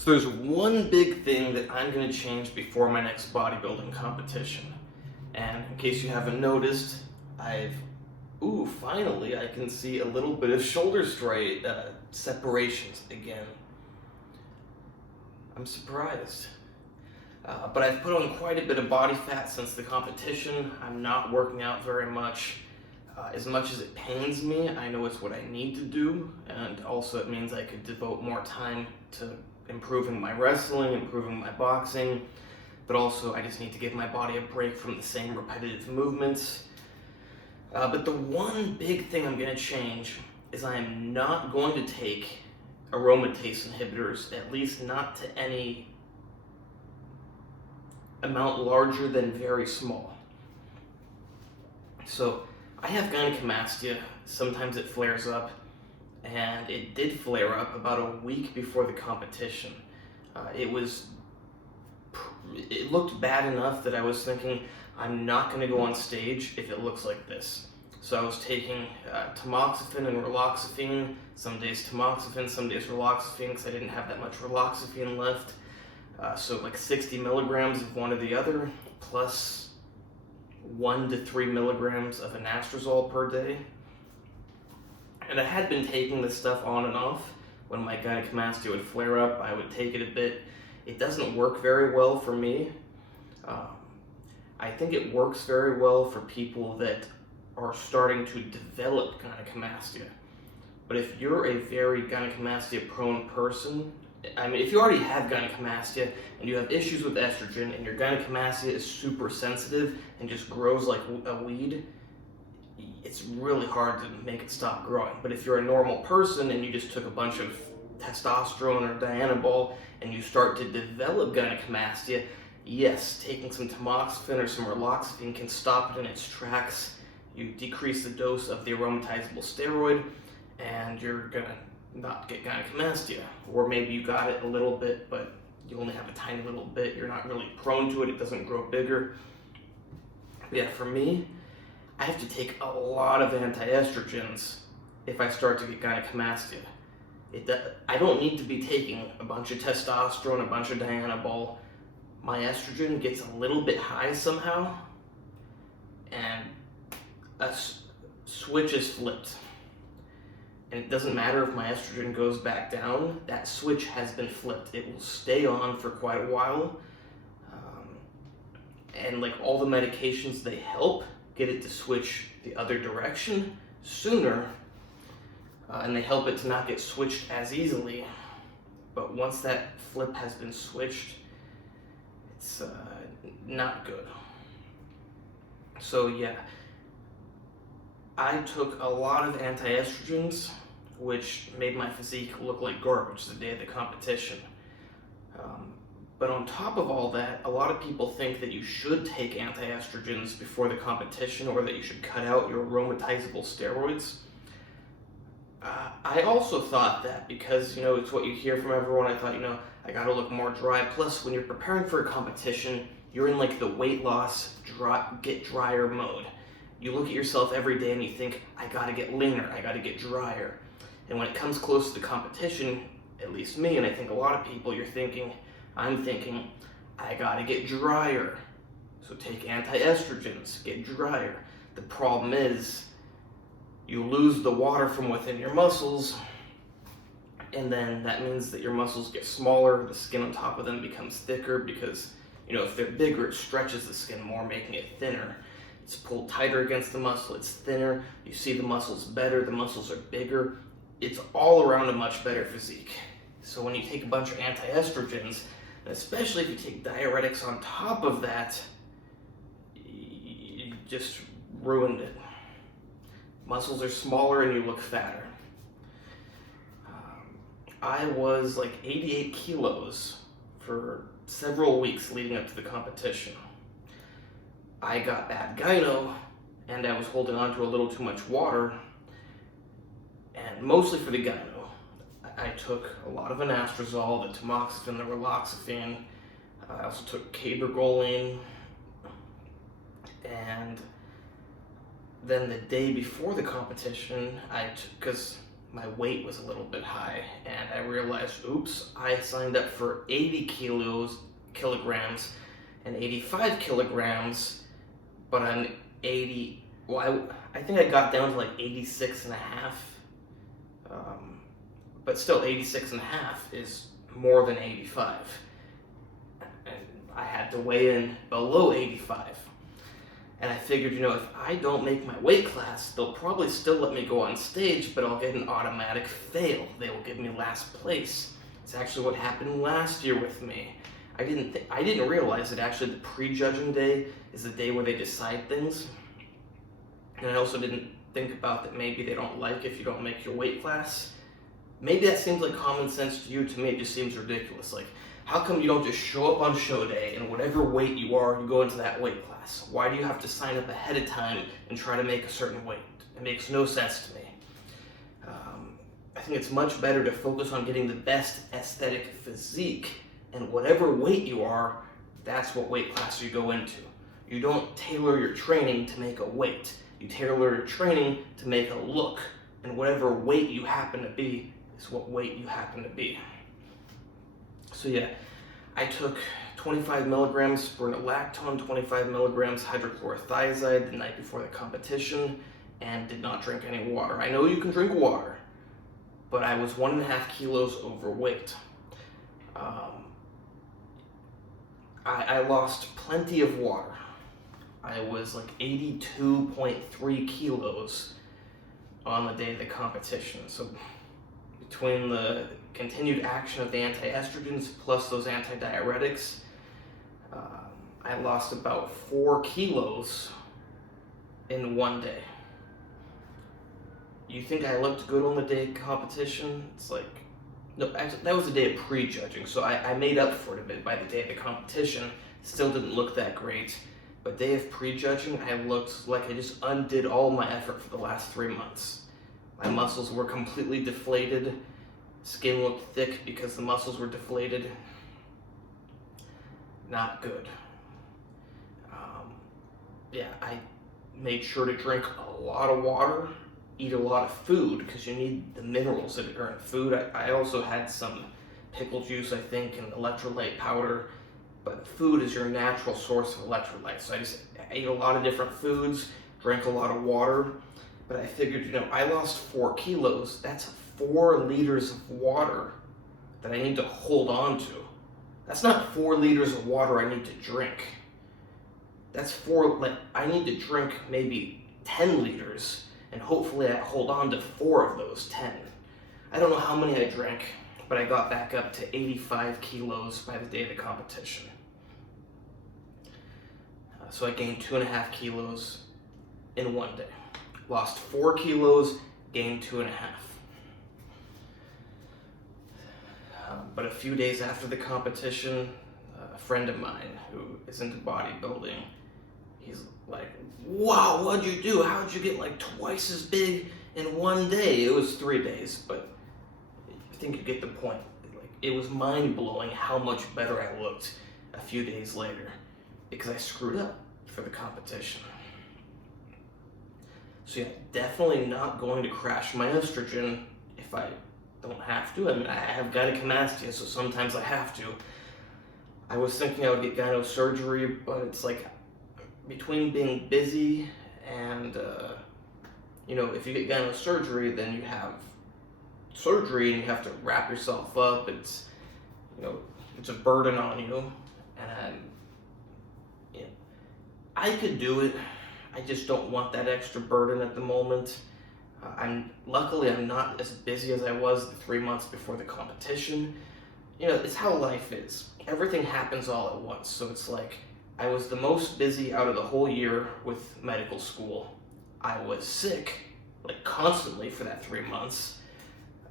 So there's one big thing that I'm going to change before my next bodybuilding competition. And in case you haven't noticed, finally I can see a little bit of shoulder separations again. I'm surprised. But I've put on quite a bit of body fat since the competition. I'm not working out very much. As much as it pains me, I know it's what I need to do, and also it means I could devote more time to improving my wrestling, improving my boxing, but also I just need to give my body a break from the same repetitive movements. But the one big thing I'm going to change is I am not going to take aromatase inhibitors, at least not to any amount larger than very small. So I have gynecomastia. Sometimes it flares up, and it did flare up about a week before the competition. It looked bad enough that I was thinking, I'm not going to go on stage if it looks like this. So I was taking tamoxifen and raloxifene, some days tamoxifen, some days raloxifene, because I didn't have that much raloxifene left. So like 60 milligrams of one or the other, plus 1 to 3 milligrams of anastrozole per day. And I had been taking this stuff on and off. When my gynecomastia would flare up, I would take it a bit. It doesn't work very well for me. I think it works very well for people that are starting to develop gynecomastia. But if you're a very gynecomastia prone person, if you already have gynecomastia and you have issues with estrogen and your gynecomastia is super sensitive and just grows like a weed, it's really hard to make it stop growing. But if you're a normal person and you just took a bunch of testosterone or Dianabol and you start to develop gynecomastia, yes, taking some tamoxifen or some raloxifene can stop it in its tracks. You decrease the dose of the aromatizable steroid and you're gonna not get gynecomastia. Or maybe you got it a little bit, but you only have a tiny little bit. You're not really prone to it. It doesn't grow bigger. But yeah, for me, I have to take a lot of anti-estrogens if I start to get gynecomastia. I don't need to be taking a bunch of testosterone, a bunch of Dianabol. My estrogen gets a little bit high somehow, and a switch is flipped. And it doesn't matter if my estrogen goes back down, that switch has been flipped. It will stay on for quite a while. And like all the medications, they help get it to switch the other direction sooner. And they help it to not get switched as easily. But once that flip has been switched, it's not good. So yeah, I took a lot of anti-estrogens, which made my physique look like garbage the day of the competition. But on top of all that, a lot of people think that you should take anti-estrogens before the competition, or that you should cut out your aromatizable steroids. I also thought that because, it's what you hear from everyone. I thought, I gotta look more dry. Plus, when you're preparing for a competition, you're in like the weight loss, get drier mode. You look at yourself every day and you think, I gotta get leaner, I gotta get drier. And when it comes close to the competition, at least me, and I think a lot of people, I'm thinking, I gotta get drier. So take anti-estrogens, get drier. The problem is, you lose the water from within your muscles, and then that means that your muscles get smaller, the skin on top of them becomes thicker because, if they're bigger, it stretches the skin more, making it thinner. It's pulled tighter against the muscle, it's thinner, you see the muscles better, the muscles are bigger. It's all around a much better physique. So when you take a bunch of anti-estrogens, and especially if you take diuretics on top of that, you just ruined it. Muscles are smaller and you look fatter. I was like 88 kilos for several weeks leading up to the competition. I got bad gyno, and I was holding on to a little too much water, and mostly for the gyno. I took a lot of anastrozole, the tamoxifen, the raloxifene. I also took cabergoline, and then the day before the competition, because my weight was a little bit high, and I realized, oops, I signed up for 80 kilograms and 85 kilograms, but I'm 80, well, I think I got down to like 86 and a half, but still 86 and a half is more than 85, and I had to weigh in below 85. And I figured, if I don't make my weight class, they'll probably still let me go on stage, but I'll get an automatic fail. They will give me last place. It's actually what happened last year with me. I didn't realize that actually the prejudging day is the day where they decide things. And I also didn't think about that maybe they don't like if you don't make your weight class. Maybe that seems like common sense to you. To me, it just seems ridiculous. Like, how come you don't just show up on show day and whatever weight you are, you go into that weight class? Why do you have to sign up ahead of time and try to make a certain weight? It makes no sense to me. I think it's much better to focus on getting the best aesthetic physique, and whatever weight you are, that's what weight class you go into. You don't tailor your training to make a weight. You tailor your training to make a look, and whatever weight you happen to be is what weight you happen to be. So yeah, I took 25 milligrams spironolactone, 25 milligrams hydrochlorothiazide the night before the competition, and did not drink any water. I know you can drink water, but I was 1.5 kilos overweight. I lost plenty of water. I was like 82.3 kilos on the day of the competition. So between the continued action of the anti-estrogens plus those antidiuretics, I lost about 4 kilos in one day. You think I looked good on the day of competition? It's like, no, actually, that was the day of prejudging, so I made up for it a bit by the day of the competition. Still didn't look that great, but day of prejudging, I looked like I just undid all my effort for the last 3 months. My muscles were completely deflated. Skin looked thick because the muscles were deflated. Not good. Yeah, I made sure to drink a lot of water, eat a lot of food, because you need the minerals that are in food. I also had some pickle juice, I think, and electrolyte powder, but food is your natural source of electrolytes. So I ate a lot of different foods, drank a lot of water, but I figured, I lost 4 kilos. That's 4 liters of water that I need to hold on to. That's not 4 liters of water I need to drink. That's I need to drink maybe 10 liters, and hopefully I hold on to 4 of those 10. I don't know how many I drank, but I got back up to 85 kilos by the day of the competition. So I gained 2.5 kilos in one day. Lost 4 kilos, gained 2.5. But a few days after the competition, a friend of mine who is into bodybuilding, he's like, wow, what'd you do? How'd you get like twice as big in one day? It was 3 days, but I think you get the point. It was mind-blowing how much better I looked a few days later because I screwed up for the competition. So yeah, definitely not going to crash my estrogen if I don't have to. I mean, I have gynecomastia, so sometimes I have to. I was thinking I would get gyno surgery, but it's like between being busy and, if you get gyno surgery, then you have surgery and you have to wrap yourself up. It's, it's a burden on you. And I could do it. I just don't want that extra burden at the moment. Luckily I'm not as busy as I was the 3 months before the competition. It's how life is. Everything happens all at once. So it's like I was the most busy out of the whole year with medical school. I was sick, like constantly for that 3 months.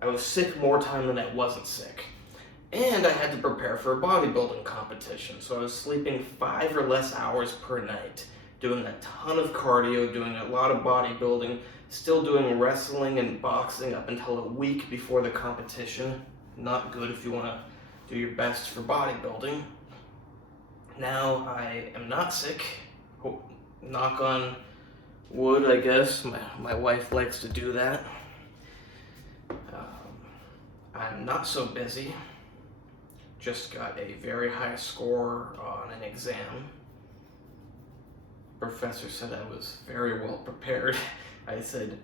I was sick more time than I wasn't sick. And I had to prepare for a bodybuilding competition. So I was sleeping 5 or less hours per night, doing a ton of cardio, doing a lot of bodybuilding, still doing wrestling and boxing up until a week before the competition. Not good if you want to do your best for bodybuilding. Now I am not sick. Knock on wood, I guess. My wife likes to do that. I'm not so busy. Just got a very high score on an exam. Professor said I was very well prepared. I said,